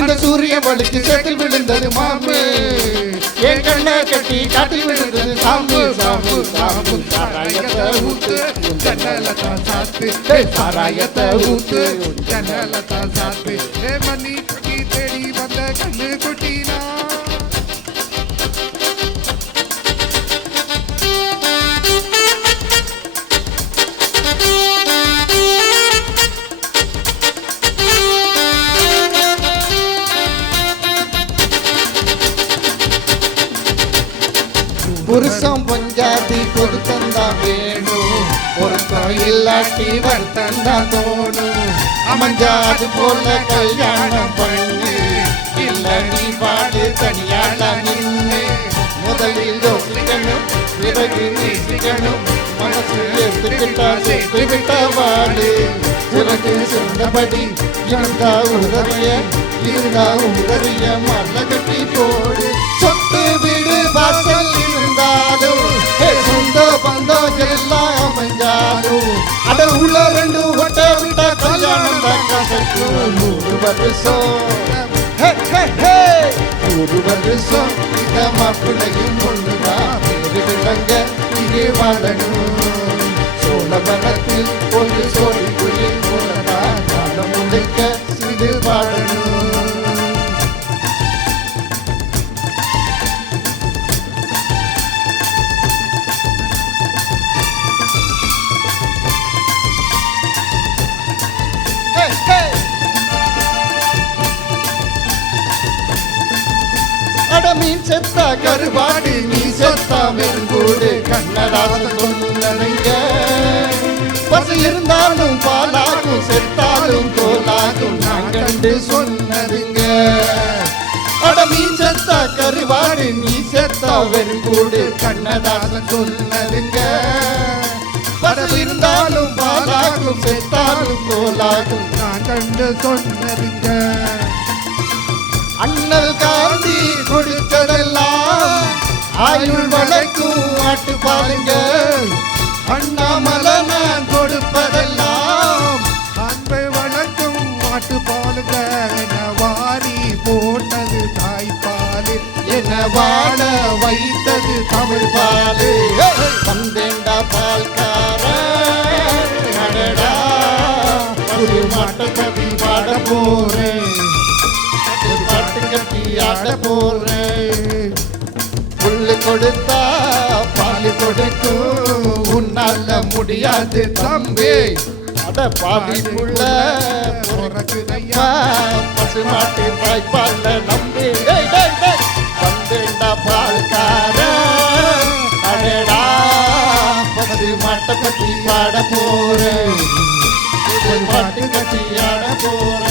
இந்த சூரிய வலிக்கு சேத்தில் விழுந்தது மாமே என் கண்ணை கட்டி காட்டில் விழுந்தது சாம்பு சாம்பு சாம்பு சாராயத்தை ஊத்து ஜன்னலத்தான் சாத்து சாராயத்தை ஊத்து ஜன்னலத்தான் சாத்து மணி தொட்டி தேடி வந்த கண்ணு குட்டினா புருஷம் பஞ்சாதி பொருத்தந்தா வேணும் பொருத்தம் இல்லாட்டி வருத்தந்தா தோணும் அமைஞ்சாது போல கல்யாணம் பண்ணு இல்ல நீ பாடு தனியாள நின்று முதலில் யோசிக்கணும் பிறகு நேசிக்கணும் மனசு எடுத்துக்கிட்டா சேர்த்து விட்ட வாடு பிறகு சொன்னபடி இருந்தா உதவிய மல்ல கட்டி போடு சொத்து வீடு வாசல் இருந்தாலும் சொந்த பந்தம் எல்லாம் அமைஞ்சாலும் அட உள்ள ரெண்டு ஒட்ட விட்ட கல்யாணம் கசக்கும் 100 வருஷம் 100 வருஷம் இந்த மாப்பிள்ளையும் ஒண்ணுதான் பேரு விளங்க இங்கே வாழணும் சோழவனத்தில் ஒரு சோழி குயில் போலதான் காலம் முழுக்க சிறு வாழணும் மீன் செத்தா கருவாடு நீ செத்தா வெறுங்கூடு கண்ணடாச சொன்னங்க பசு இருந்தாலும் பாலாகும் செத்தாலும் தோலாகும் நான் கண்டு சொன்னதுங்க அட மீன் செத்தா கருவாடு நீ செத்தா வெறுங்கூடு கண்ணதாசன் சொன்னதுங்க படம் இருந்தாலும் பாலாகும் செத்தாலும் தோலாகும் நான் கண்டு சொன்னதுங்க. அண்ணல் காந்தி கொடுத்ததெல்லாம் ஆயுள் வளர்க்கும் ஆட்டு பாருங்க அண்ணாமலை நான் கொடுப்பதெல்லாம் அன்பை வளர்க்கும் மாட்டு பாலுங்க. என்ன வாரி போட்டது தாய்ப்பாலில் என்ன வாழ வைத்தது தமிழ் பாலு வந்தேண்டா பால்கார அடடா ஒரு மாட்டை கட்டி பாட போறேன் ஒரு மாட்டு கட்டி ஆட போறேன் புல்லு கொடுத்தா பால் கொடுக்கும் உன்னால முடியாது தம்பி அட பாவி புள்ள பிறக்குதையா. பசு மாட்டு தாய்ப்பால்ல நம்பி வந்தேண்டா பால்கார அடடா பசு மாட்டை பத்தி பாட போறேன் ஒரு பாட்டு கட்டி ஆட போறேன்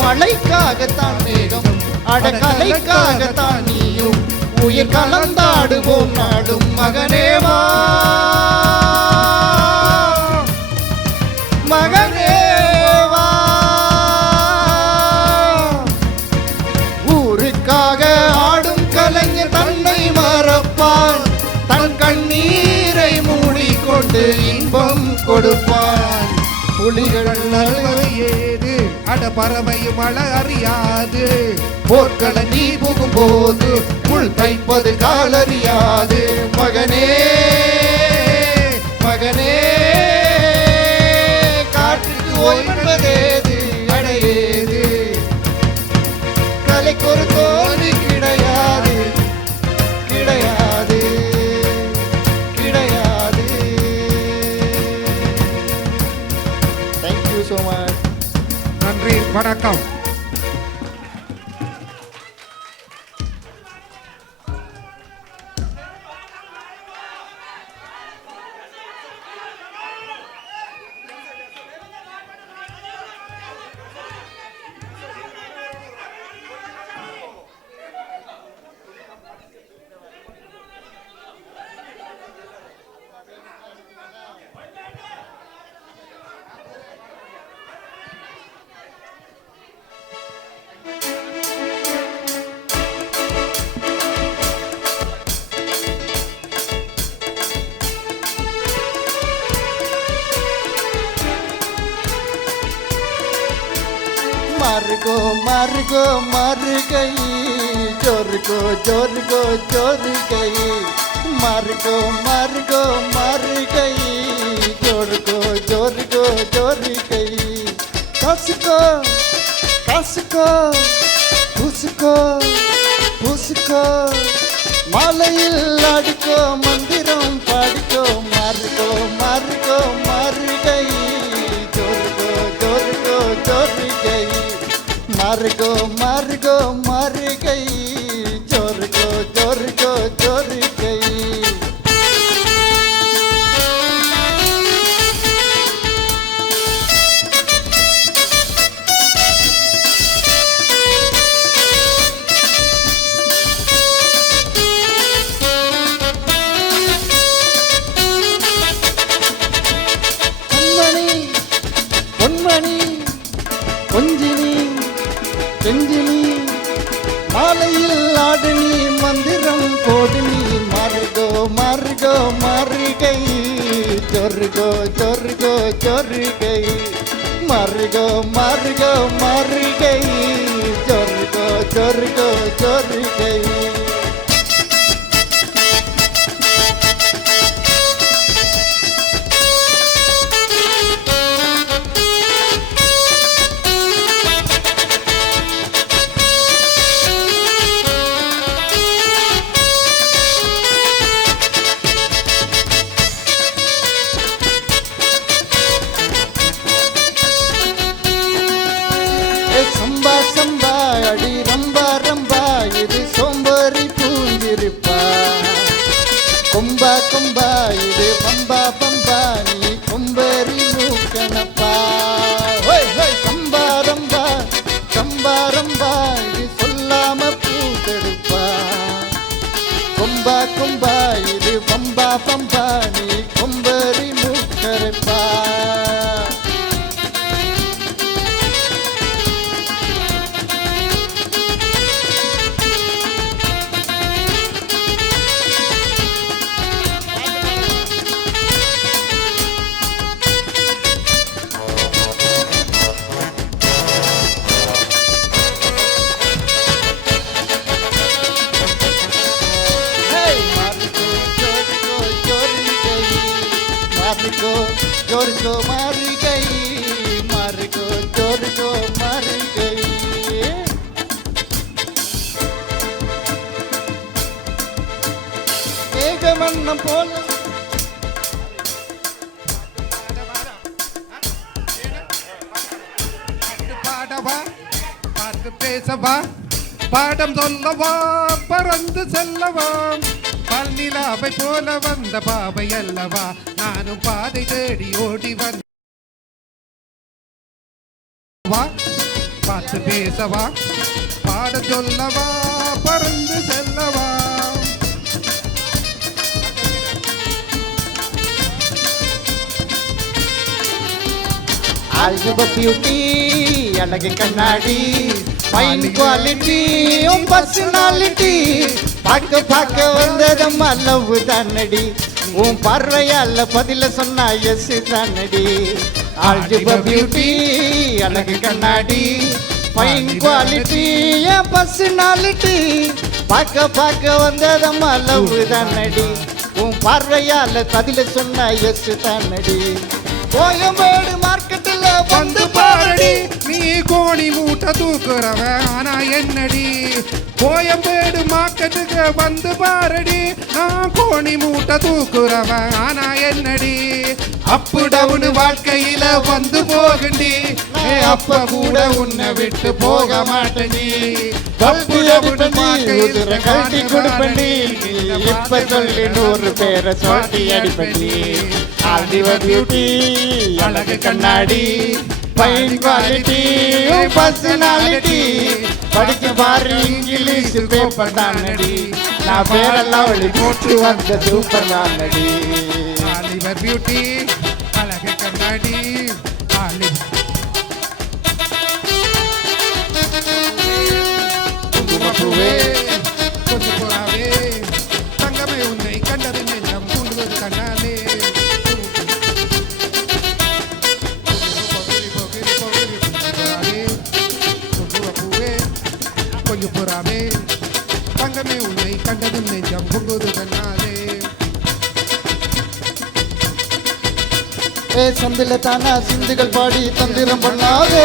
மழைக்காகத்தான் மேகம் அடக்கலைக்காகத்தான் நீயும் உயிர் கலந்தாடுவோம் நாடும் மகனேவா மகனேவா ஊருக்காக ஆடும் கலைஞர் தன்னை மறப்பான் தன் கண்ணீரை மூடிக்கொண்டு இன்பம் கொடுப்பான் புலிகள் அழுவது ஏது அட பறவையும் அழ அறியாது போர்க்கள நீ புகும்போது முள் தைப்பது காலறியாது மகனே மகனே காற்றுக்கு ஓய்வதேது அடையேது கலைக்கு ஒரு தோல்வி கிடையாது கிடையாது கிடையாது. Thank you so much. நன்றி வணக்கம். मार्गो मार्गो मर गई जोर को जोर गई मार्गो मार्गो मर गई जोर जोर गई कसको कसको उसको उसको மாலையில் அடிக்கோ மந்திரம் பாடிக்கோ மார்கோ மார்கோ மர் கை जोर गई मार्गो मार्गो मर गई जोर गई. பொன்மணி கொஞ்சினி செஞ்சினி மாலையில் ஆடு நீ மந்திரம் போடு நீ மாறுகோ மாறுகோ மாறுகை சொர்கோ சொர்கோ சொர்கை மாறுகோ மாறுகோ மாறுகை சொர்கோ சொர்கோ சொர்கை சம்பா சம்பா அடி ரம்பா ரம்பா இது சோம்பரி பூஞ்சிருப்பா கொம்பா கொம்பா இது பம்பா பம்பா நீ கொம்பரி மூக்கனப்பா ஹோய் ஹோய் சம்பா ரம்பா சம்பா ரம்பா இது சொல்லாம பூத்தெடுப்பா கொம்பா கொம்பா இது பம்பா பம்பா நீ கொம்பரி மூக்கரைப்பா मार्गो जोर को मार गई मार्गो जोर को मार गई ஏகமன்னம் போல பாடவா பாட்டு பேசவா பாடம் சொல்லவா பறந்து செல்லவா பல்நிலாவை போல வந்த பாவை அல்லவா நானும் பாதை தேடி ஓடி வா பாட்டு பேசவா பாடம் சொல்லவா பறந்து செல்லவா ஆல்ப பியூட்டி அழகு கண்ணாடி ஃபைன் குவாலிட்டி பர்சனாலிட்டி பார்க்க பார்க்க வந்ததம்மா லவ் தானடி உன் பார்வையால பதில சொன்னா எஸ் தானடி ஆல்ப பியூட்டி அழகு கண்ணாடி ஃபைன் குவாலிட்டி பர்சனாலிட்டி பார்க்க பார்க்க வந்ததம்மா லவ் தானடி உன் பார்வையால பதில சொன்னா எஸ் தானடி கோயம்பேடு மார்க்கெட்டில் வந்து பாரடி நீ கோணி மூட்டை தூக்குறவன் ஆனா என்னடி கோயம்பேடு மார்க்கெட்டுக்கு வந்து பாரடி நான் கோணி மூட்டை தூக்குறவன் ஆனா என்னடி அப்பு டவுன் வாழ்க்கையில வந்து போகண்டி அப்ப கூட உன்னை விட்டு போக மாட்டேடி அப்பு டவுன் கட்டி கொடுப்பண்டி இப்ப சொல்லி 100 பேரை சொல்லி அடிப்பண்டி ஆல்டிவ பியூட்டி அழகு கண்ணாடி ஃபைன் குவாலிட்டி பர்சனாலிட்டி படிச்சு பாரு இங்கிலீஷ் பேப்பர் தானடி நான் பேரெல்லாம் வழி போட்டு வந்த சூப்பர் தானடி ஆலிவர் பியூட்டி அழகு கண்ணாடி குங்குமப்பூவே கொஞ்சம் போறாவே தங்கமே உன்னை கண்டது நெஞ்சம் தூண்டுவது கண்ணாலே குங்குமப்பூவே கொஞ்சம் போறாவே தங்கமே உன்னை கண்டது நெஞ்சம் தூண்டுவது கண்ணாலே ஏ சந்தில தானா சிந்துகள் பாடி தந்திரம் பண்ணாதே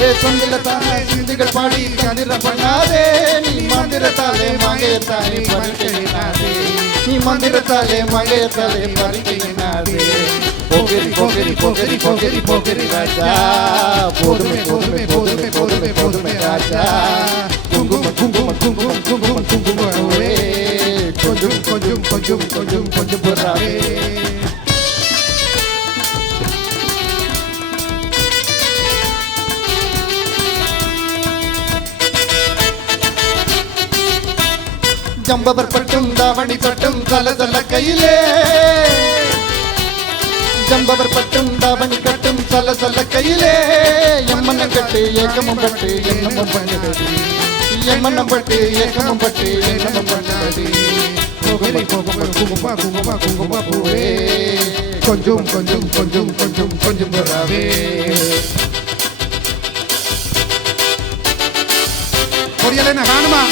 ஏ சந்தில தானா சிந்துகள் பாடி தந்திரம் பண்ணாதே நீ மந்திரத்தாலே மங்கையத்தாலே பறிக்கையினாதே நீ மந்திரத்தாலே மங்கையத்தாலே பறிக்கையினாதே போகிரி போகிரி போகிரி போகிரி போகிரி ராஜா போதுமே போதுமே போதுமே போதுமே போதுமே ராஜா குங்கும குங்கும குங்கும குங்கும குங்குமவே கொஞ்சம் கொஞ்சம் கொஞ்சம் கொஞ்சம் கொஞ்சம் போறாவே ஜம்பவர் பட்டும் தாவணி பட்டும் தல தல கையிலே ஜம்பவர் பட்டும் தாவணி கட்டும் தல தல கையிலே எம்மன கட்டு ஏக்கமும் பட்டு என்னமும் பண்ணுதடி என் மன்னம் பட்டு ஏக்கமும் பட்டு என்னமும் பண்ணாது போகரி போகும் குங்கும குங்கும குங்கும பூவே கொஞ்சம் கொஞ்சம் கொஞ்சம் கொஞ்சம் கொஞ்சம் புறாவே பொரியல் என்ன காணுமா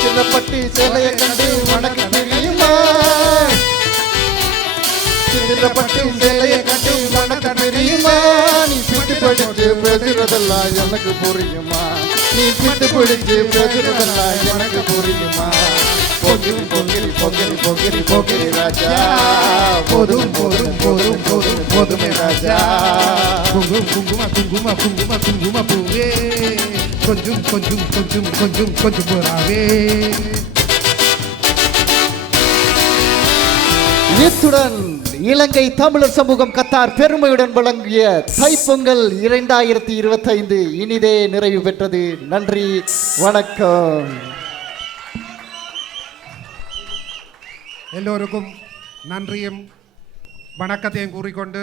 சின்னப்பட்டு சேலையை கண்டு உனக்கு தெரியுமா சின்னப்பட்டு சேலையை கண்டு உனக்கு தெரியுமா நீ பிட்டு படிச்சு பேசுறதெல்லாம் எனக்கு புரியுமா நீ பிட்டு பிடிச்சு பேசுறதெல்லாம் எனக்கு புரியுமா பொங்கிரி பொங்கிரி பொங்கிரி பொங்கிரி பொங்கிரி ராஜா போதும் போதும் போதும் போதும் போதுமே ராஜா குங்கும குங்கும குங்கும குங்கும குங்கும பூவே கொஞ்சம் கொஞ்சம் கொஞ்சம் கொஞ்சம் கொஞ்சம் புறாவே இத்துடன் இலங்கை தமிழர் சமூகம் கத்தார் பெருமையுடன் வழங்கிய தைப்பொங்கல் 2025 இனிதே நிறைவு பெற்றது. நன்றி, வணக்கம். எல்லோருக்கும் நன்றியும் வணக்கத்தையும் கூறிக்கொண்டு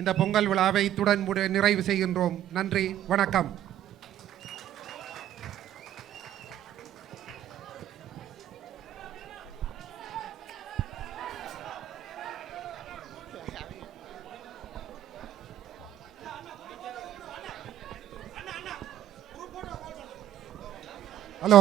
இந்த பொங்கல் விழாவை இத்துடன் நிறைவு செய்கின்றோம். நன்றி, வணக்கம். ஹலோ